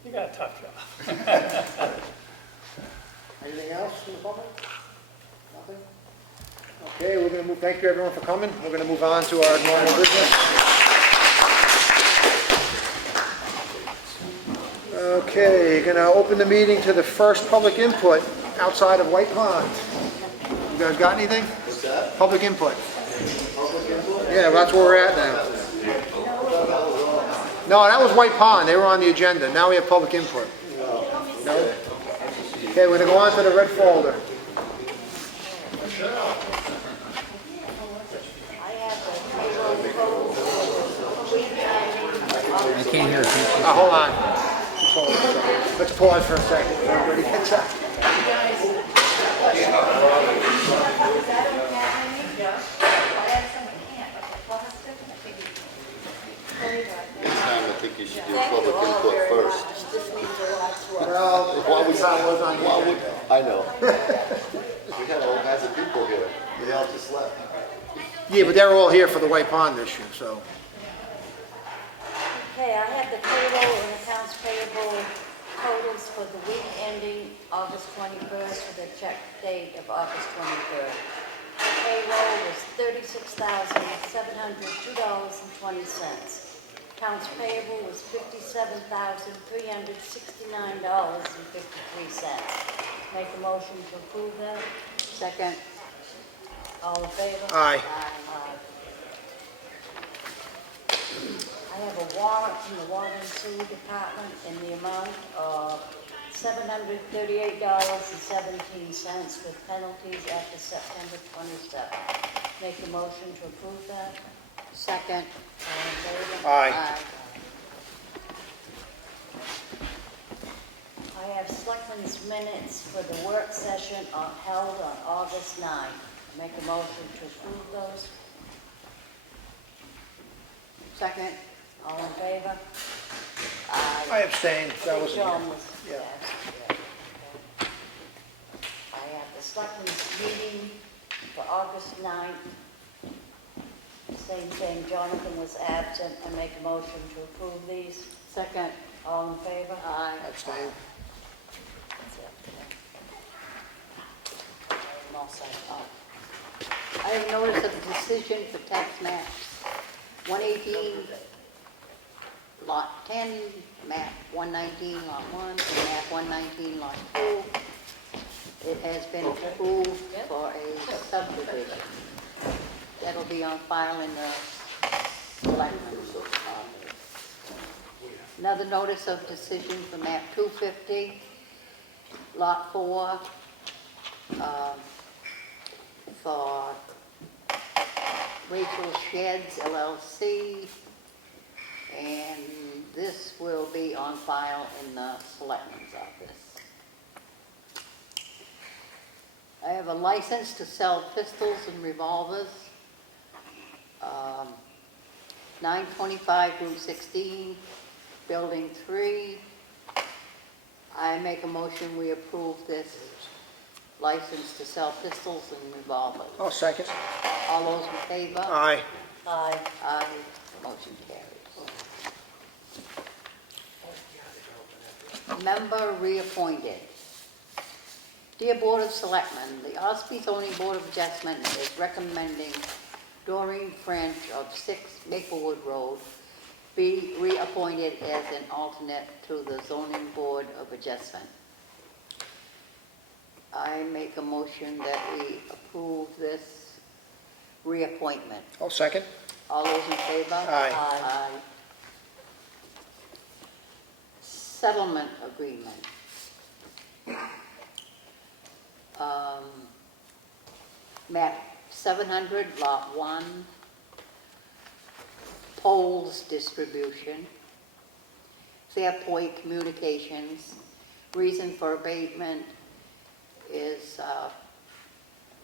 you got a tough job. Anything else from the public? Nothing? Okay, we're going to move, thank you everyone for coming. We're going to move on to our normal business. Okay, going to open the meeting to the first public input outside of White Pond. You guys got anything? What's that? Public input. Public input? Yeah, that's where we're at now. No, that was White Pond. They were on the agenda. Now we have public input. No? Okay, we're going to go on to the red folder. I have the payroll code for week ending. I can't hear you. Hold on. Just hold on. Let's pause for a second. Everybody gets up. Next time, I think you should do public input first. Well, While we was on the while we- agenda. I know. We had all kinds of people here. They all just left. Yeah, but they're all here for the White Pond issue, so. Okay, I have the payroll and accounts payable totals for the week ending August 21st for the check date of August 23rd. Payroll was $36,702.20. Accounts payable was $57,369.53. Make a motion to approve that. Second. All in favor? Aye. Aye. I have a warrant from the Water and Sewer Department in the amount of $738.17 with penalties after September 27th. Make a motion to approve that. Second. All in favor? Aye. I have Selectmen's minutes for the work session held on August 9th. Make a motion to approve those. Second. All in favor? Aye. I abstained. That was. John was, Yeah. yes, yeah. Okay. I have the Selectmen's meeting for August 9th. Same thing, Jonathan was absent, and make a motion to approve these. Second. All in favor? Aye. Abstain. That's it. I'm all set. Oh. I have notice of decision for tax maps 118, lot 10, map 119, lot 1, and map 119, lot 2. It has been approved for a subdivision. That'll be on file in the Selectmen's office. Another notice of decision for map 250, lot 4, for Rachel Sheds LLC, and this will be on file in the Selectmen's office. I have a license to sell pistols and revolvers, 925 Route 16, Building 3. I make a motion we approve this license to sell pistols and revolvers. Oh, second. All those in favor? Aye. Aye. Aye. Motion carries. Member reappointed. Dear Board of Selectmen, the Ossipee Zoning Board of Adjustment is recommending Doreen French of 6 Maplewood Road be reappointed as an alternate to the Zoning Board of Adjustment. I make a motion that we approve this reappointment. Oh, second. All those in favor? Aye. Aye. Settlement agreement. Map 700, lot 1, poles distribution, Fairpoint Communications. Reason for abatement is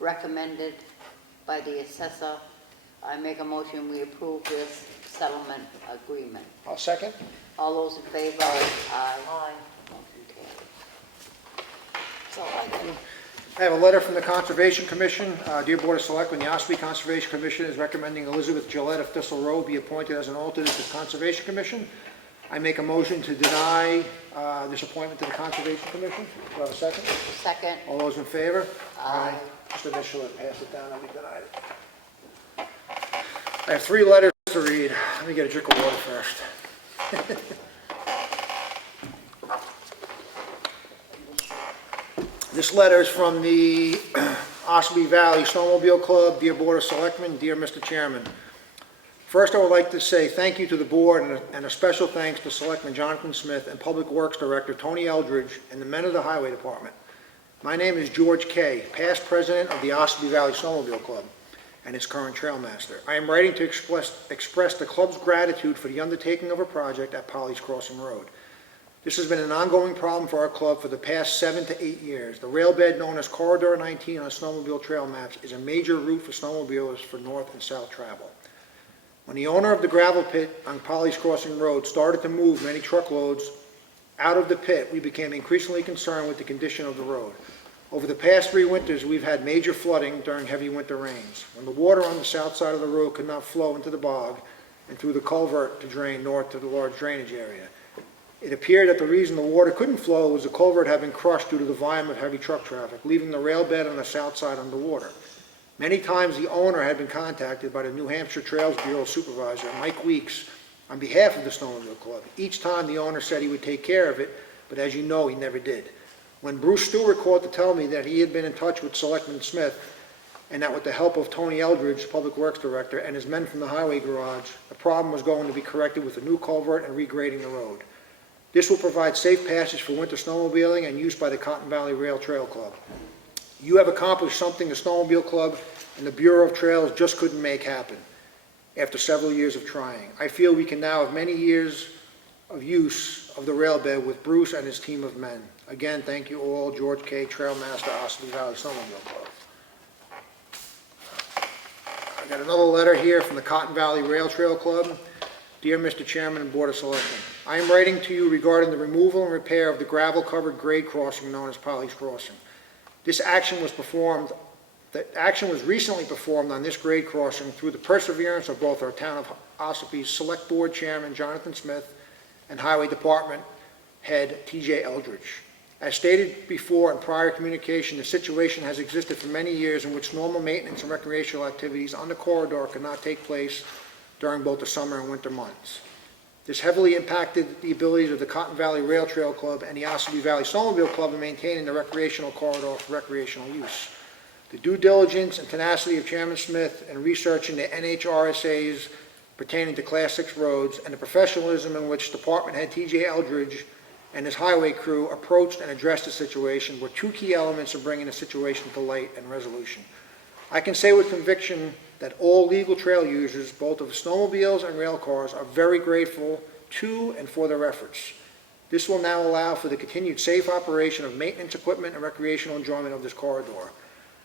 recommended by the assessor. I make a motion we approve this settlement agreement. I'll second. All those in favor? Aye. Motion carries. So I have a letter from the Conservation Commission. Dear Board of Selectmen, the Ossipee Conservation Commission is recommending Elizabeth Gillette of Thistle Road be appointed as an alternate to the Conservation Commission. I make a motion to deny this appointment to the Conservation Commission. Do I have a second? Second. All those in favor? Aye. Just initial it, pass it down, and we denied it. I have 3 letters to read. Let me get a drink of water first. This letter is from the Ossipee Valley Snowmobile Club. Dear Board of Selectmen, dear Mr. Chairman. First, I would like to say thank you to the board and a special thanks to Selectman Jonathan Smith and Public Works Director Tony Eldridge and the men of the Highway Department. My name is George Kay, past president of the Ossipee Valley Snowmobile Club and its current trailmaster. I am writing to express the club's gratitude for the undertaking of a project at Polly's Crossing Road. This has been an ongoing problem for our club for the past 7 to 8 years. The rail bed known as Corridor 19 on snowmobile trail maps is a major route for snowmobilers for north and south travel. When the owner of the gravel pit on Polly's Crossing Road started to move many truckloads out of the pit, we became increasingly concerned with the condition of the road. Over the past 3 winters, we've had major flooding during heavy winter rains, when the water on the south side of the road could not flow into the bog and through the culvert to drain north to the large drainage area. It appeared that the reason the water couldn't flow was the culvert had been crushed due to the volume of heavy truck traffic, leaving the rail bed on the south side underwater. Many times the owner had been contacted by the New Hampshire Trails Bureau Supervisor, Mike Weeks, on behalf of the Snowmobile Club. Each time the owner said he would take care of it, but as you know, he never did. When Bruce Stewart called to tell me that he had been in touch with Selectman Smith, and that with the help of Tony Eldridge, Public Works Director, and his men from the highway garage, the problem was going to be corrected with a new culvert and regrading the road. This will provide safe passage for winter snowmobiling and use by the Cotton Valley Rail Trail Club. You have accomplished something the Snowmobile Club and the Bureau of Trails just couldn't make happen after several years of trying. I feel we can now have many years of use of the rail bed with Bruce and his team of men. Again, thank you all. George K., Trailmaster, Ossipee Valley Snowmobile Club. I got another letter here from the Cotton Valley Rail Trail Club. Dear Mr. Chairman and Board of Selectmen, I am writing to you regarding the removal and repair of the gravel-covered grade crossing known as Polly's Crossing. The action was recently performed on this grade crossing through the perseverance of both our town of Ossipee's Select Board Chairman Jonathan Smith and Highway Department Head T.J. Eldridge. As stated before in prior communication, the situation has existed for many years in which normal maintenance and recreational activities on the corridor could not take place during both the summer and winter months. This heavily impacted the abilities of the Cotton Valley Rail Trail Club and the Ossipee Valley Snowmobile Club in maintaining the recreational corridor for recreational use. The due diligence and tenacity of Chairman Smith in researching the NHRSA's pertaining to Class 6 roads and the professionalism in which Department Head T.J. Eldridge and his highway crew approached and addressed the situation were 2 key elements in bringing the situation to light and resolution. I can say with conviction that all legal trail users, both of snowmobiles and rail cars, are very grateful to and for their efforts. This will now allow for the continued safe operation of maintenance equipment and recreational enjoyment of this corridor.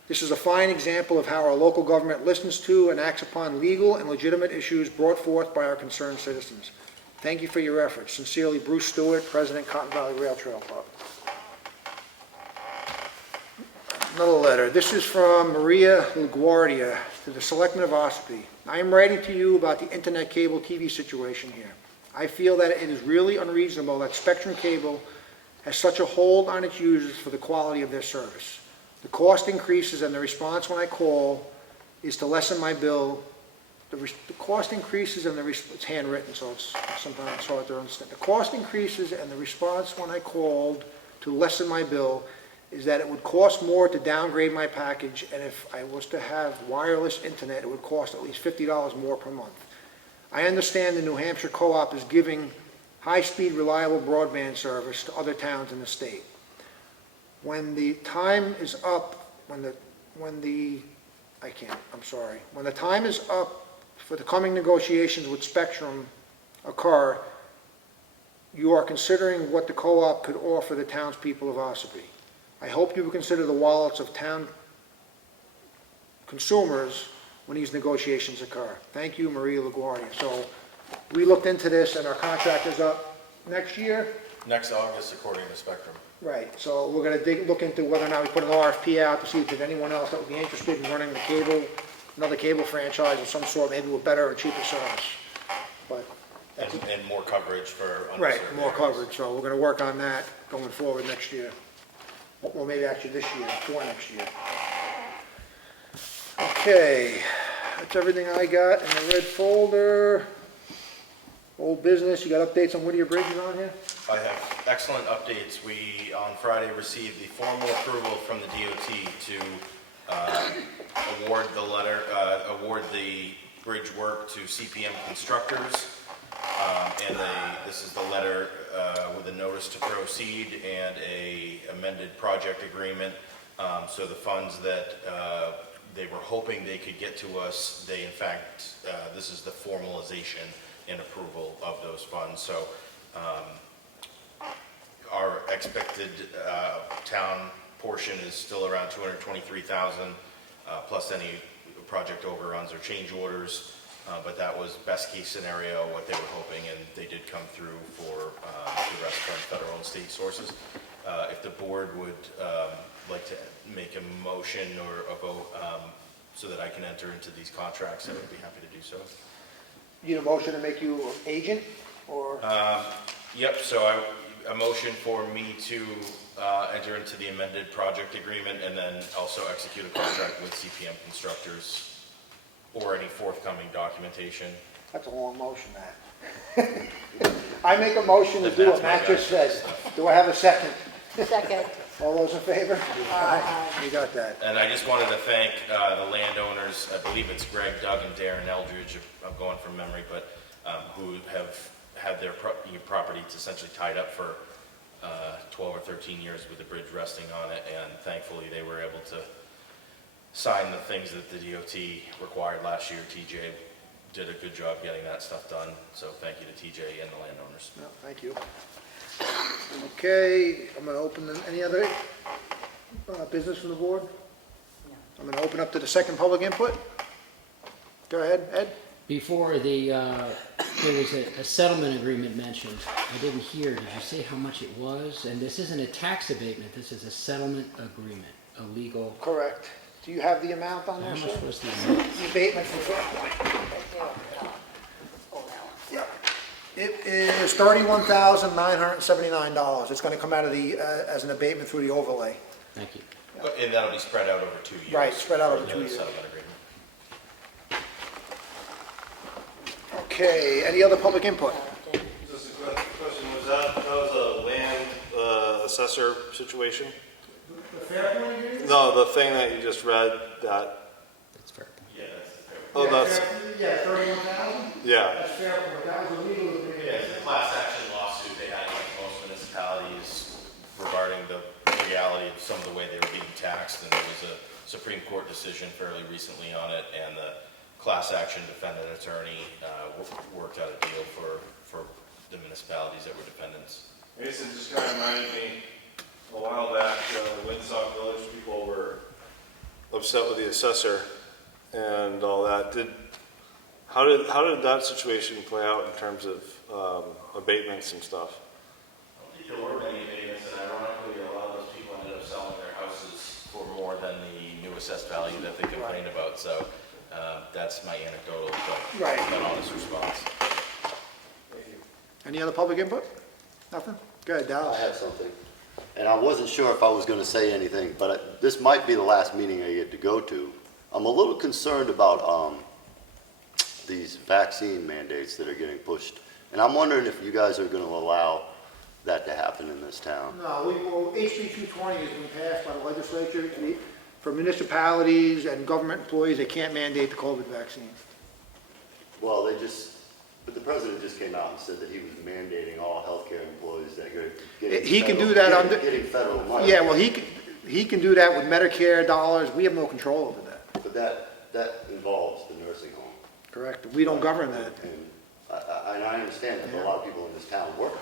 This is a fine example of how our local government listens to and acts upon legal and legitimate issues brought forth by our concerned citizens. Thank you for your efforts. Sincerely, Bruce Stewart, President, Cotton Valley Rail Trail Club. Another letter. This is from Maria LaGuardia to the Selectmen of Ossipee. I am writing to you about the internet cable TV situation here. I feel that it is really unreasonable that Spectrum Cable has such a hold on its users for the quality of their service. The cost increases and the response when I call is to lessen my bill. The cost increases and it's handwritten, so it's sometimes hard to understand. The cost increases and the response when I called to lessen my bill is that it would cost more to downgrade my package, and if I was to have wireless internet, it would cost at least $50 more per month. I understand the New Hampshire Co-op is giving high-speed, reliable broadband service to other towns in the state. When the time is up, when the time is up for the coming negotiations with Spectrum occur, you are considering what the co-op could offer the townspeople of Ossipee. I hope you will consider the wallets of town consumers when these negotiations occur. Thank you, Maria LaGuardia. So we looked into this, and our contract is up next year. Next August, according to Spectrum. Right, so we're going to look into whether or not we put an RFP out to see if there's anyone else that would be interested in running the cable, another cable franchise of some sort, maybe with better or cheaper service. But And more coverage for underserved Right, more areas. coverage, so we're gonna work on that going forward next year. Well, maybe actually this year, for next year. Okay, that's everything I got in the red folder. Old business, you got updates on Whittier Bridges on here? I have excellent updates. We, on Friday, received the formal approval from the DOT to award the bridge work to CPM Constructors. This is the letter with a notice to proceed and a amended project agreement. So the funds that they were hoping they could get to us, they in fact, this is the formalization and approval of those funds. So our expected town portion is still around $223,000 plus any project overruns or change orders. But that was best case scenario, what they were hoping, and they did come through for the rest from federal and state sources. If the board would like to make a motion or a vote so that I can enter into these contracts, I would be happy to do so. You need a motion to make you agent, or? Yep, so a motion for me to enter into the amended project agreement and then also execute a contract with CPM Constructors or any forthcoming documentation. That's a long motion, Matt. I make a motion to do what Matt just said. Do I have a second? Second. All those in favor? Aye. You got that. And I just wanted to thank the landowners, I believe it's Greg, Doug, and Darren Eldridge, I'm going from memory, but who have had their property essentially tied up for 12 or 13 years with the bridge resting on it, and thankfully they were able to sign the things that the DOT required last year. TJ did a good job getting that stuff done, so thank you to TJ and the landowners. No, thank you. Okay, I'm going to open any other business from the board? I'm going to open up to the second public input. Go ahead, Ed. Before there was a settlement agreement mentioned. I didn't hear. Did you say how much it was? And this isn't a tax abatement. This is a settlement agreement, a legal. Correct. Do you have the amount on there, How sir? much was the amount? The abatement for Fairpoint. Yep. It is $31,979. It's going to come out of the, as an abatement through the overlay. Thank you. And that'll be spread out over 2 years. Right, spread out over for 2 the years. settlement agreement. Okay, any other public input? Just a quick question, that was a land assessor situation? The Fairpoint agreement? No, the thing that you just read, that, That's fair. oh, that's, Yeah, 31,000? yeah. That's Fairpoint. That was a legal agreement. Yeah, it's a class action lawsuit they had with most municipalities regarding the legality of some of the way they were being taxed, and there was a Supreme Court decision fairly recently on it, and the class action defendant attorney worked out a deal for the municipalities that were defendants. Mason just kind of reminded me, a while back, the Woodstock Village people were upset with the assessor and all that. How did that situation play out in terms of abatements and stuff? I don't think there were many abatements, and ironically, a lot of those people ended up selling their houses for more than the new assessed value that they complained about. So that's my anecdotal but honest response. Any other public input? Nothing? Go ahead, I Dallas. have something. And I wasn't sure if I was going to say anything, but this might be the last meeting I get to go to. I'm a little concerned about these vaccine mandates that are getting pushed. And I'm wondering if you guys are going to allow that to happen in this town. No, HB 220 has been passed by the legislature. For municipalities and government employees, they can't mandate the COVID vaccine. Well, but the president just came out and said that he was mandating all healthcare employees that are getting He can do that under. getting federal money. Yeah, well, he can do that with Medicare dollars. We have no control over that. But that involves the nursing home. Correct. We don't govern that. And I understand that, but a lot of people in this town work there.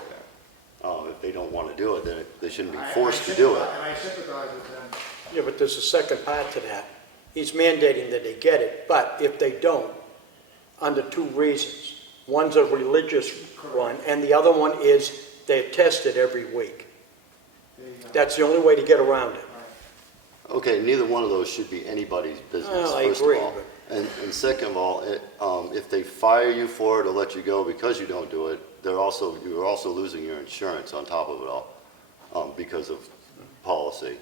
If they don't want to do it, then they shouldn't be forced to do it. And I sympathize with them. Yeah, but there's a second part to that. He's mandating that they get it, but if they don't, under two reasons. One's a religious one, and the other one is they're tested every week. That's the only way to get around it. Okay, neither one of those should be anybody's business, Well, I first agree, of all. but- And second of all, if they fire you for it or let you go because you don't do it, you're also losing your insurance on top of it all, because of policy.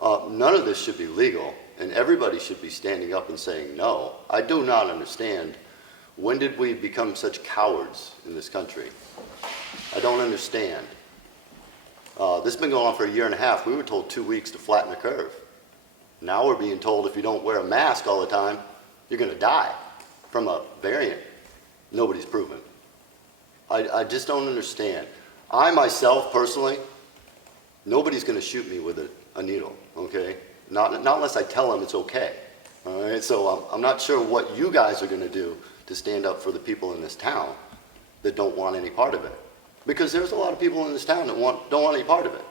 None of this should be legal, and everybody should be standing up and saying no. I do not understand, when did we become such cowards in this country? I don't understand. This has been going on for 1.5 years. We were told 2 weeks to flatten the curve. Now we're being told if you don't wear a mask all the time, you're going to die from a variant nobody's proven. I just don't understand. I myself, personally, nobody's going to shoot me with a needle, okay? Not unless I tell them it's okay, all right? So I'm not sure what you guys are going to do to stand up for the people in this town that don't want any part of it. Because there's a lot of people in this town that don't want any part of it.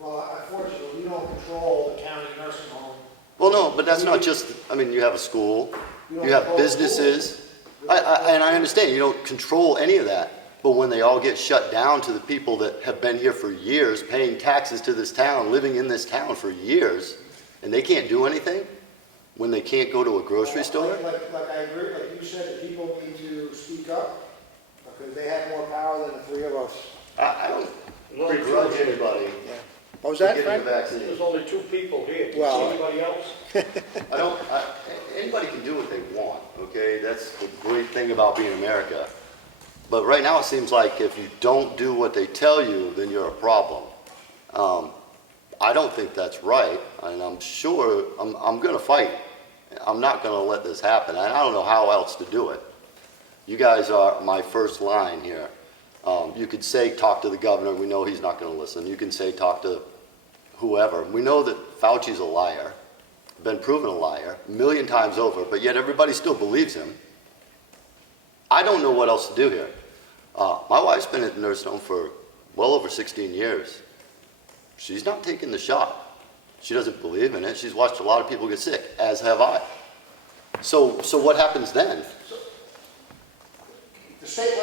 Well, unfortunately, we don't control the county nursing home. Well, no, but that's not just, I mean, you have a school, you have businesses, and I understand, you don't control any of that, but when they all get shut down to the people that have been here for years, paying taxes to this town, living in this town for years, and they can't do anything, when they can't go to a grocery store? Like I agree, like you said, that people need to speak up, because they have more power than the three of us. I don't begrudge anybody What was for that, getting a Frank? vaccine. There's only 2 people here. Do you Well- see anybody else? Anybody can do what they want, okay? That's the great thing about being America. But right now it seems like if you don't do what they tell you, then you're a problem. I don't think that's right, and I'm sure I'm going to fight. I'm not going to let this happen, and I don't know how else to do it. You guys are my first line here. You could say talk to the governor. We know he's not going to listen. You can say talk to whoever. We know that Fauci's a liar, been proven a liar 1,000,000 times over, but yet everybody still believes him. I don't know what else to do here. My wife's been at the nursing home for well over 16 years. She's not taking the shot. She doesn't believe in it. She's watched a lot of people get sick, as have I. So what happens then? The state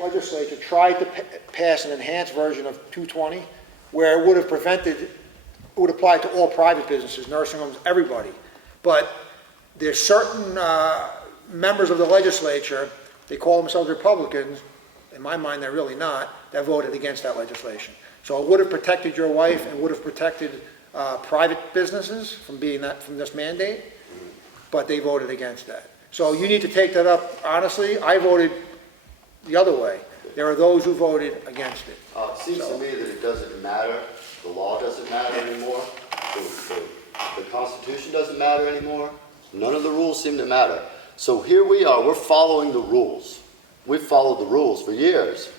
legislature tried to pass an enhanced version of 220, where it would have prevented, it would apply to all private businesses, nursing homes, everybody. But there's certain members of the legislature, they call themselves Republicans, in my mind they're really not, that voted against that legislation. So it would have protected your wife and would have protected private businesses from this mandate, but they voted against that. So you need to take that up. Honestly, I voted the other way. There are those who voted against it. It seems to me that it doesn't matter. The law doesn't matter anymore. The Constitution doesn't matter anymore. None of the rules seem to matter. So here we are. We're following the rules. We've followed the rules for years.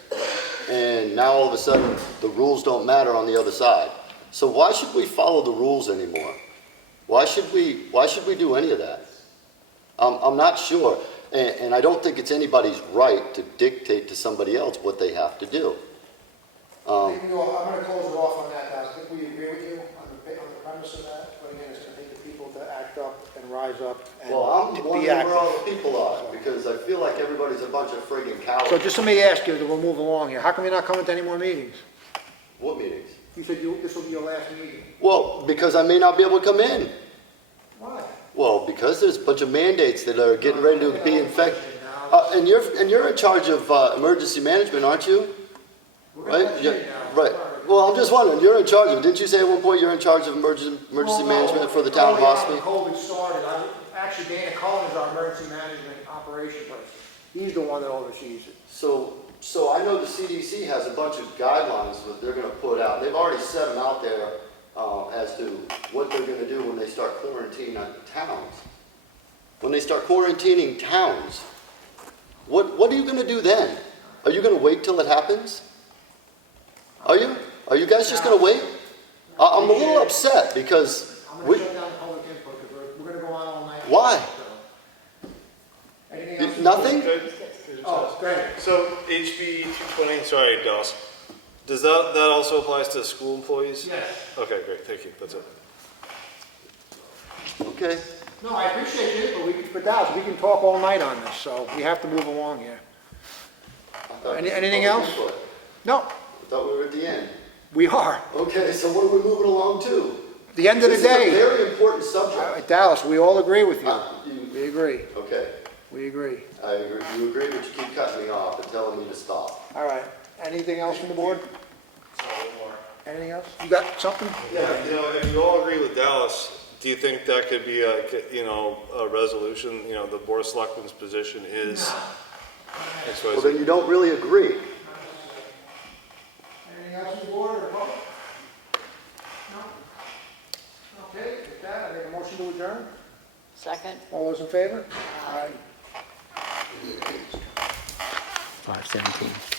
And now all of a sudden, the rules don't matter on the other side. So why should we follow the rules anymore? Why should we do any of that? I'm not sure. And I don't think it's anybody's right to dictate to somebody else what they have to do. I'm going to close it off on that, guys. I think we agree with you on the premise of that, but again, it's going to take the people to act up and rise up and Well, I'm to wondering be active. where all the people are, because I feel like everybody's a bunch of friggin' cowards. So just let me ask you, we'll move along here. How come you're not coming to any more meetings? What meetings? You said this will be your last meeting. Well, because I may not be able to come in. Why? Well, because there's a bunch of mandates that are getting ready to be infected. And you're in charge of emergency management, aren't you? We're going to Right? let you Yeah, now. right. Well, I'm just wondering, you're in charge of it. Didn't you say at one point you're in charge of emergency management for the town of Ossipee? When COVID started, actually Dana Cullen is our emergency management operation person. He's the one that oversees it. So I know the CDC has a bunch of guidelines that they're going to put out. They've already set them out there as to what they're going to do when they start quarantining towns. When they start quarantining towns, what are you going to do then? Are you going to wait till it happens? Are you? Are you guys just going to wait? I'm a little upset because I'm going to shut down the public input because we're going to go on all night. Why? Anything else? Nothing? Oh, go ahead. So HB 220, sorry, Dallas. Does that also applies to school employees? Yes. Okay, great, thank you, that's it. Okay. No, I appreciate it, but Dallas, we can talk all night on this, so we have to move along here. Anything else? No, I thought we were at the end. we are. Okay, so what are we moving along to? the end of the This is a day, very important subject. Dallas, we all agree with you. You- We agree, Okay, we agree. I agree, you agree, but you keep cutting me off and telling me to stop. All right, anything else from the board? Anything else? You got something? Yeah, you know, if you all agree with Dallas, do you think that could be a, you know, a resolution, you know, the Board of Selectmen's position is X, Y, Well, Z? then you don't really agree. Anything else from the board or public? No? Okay, with that, I make a motion to adjourn. Second? All those in favor? Aye. 5:17.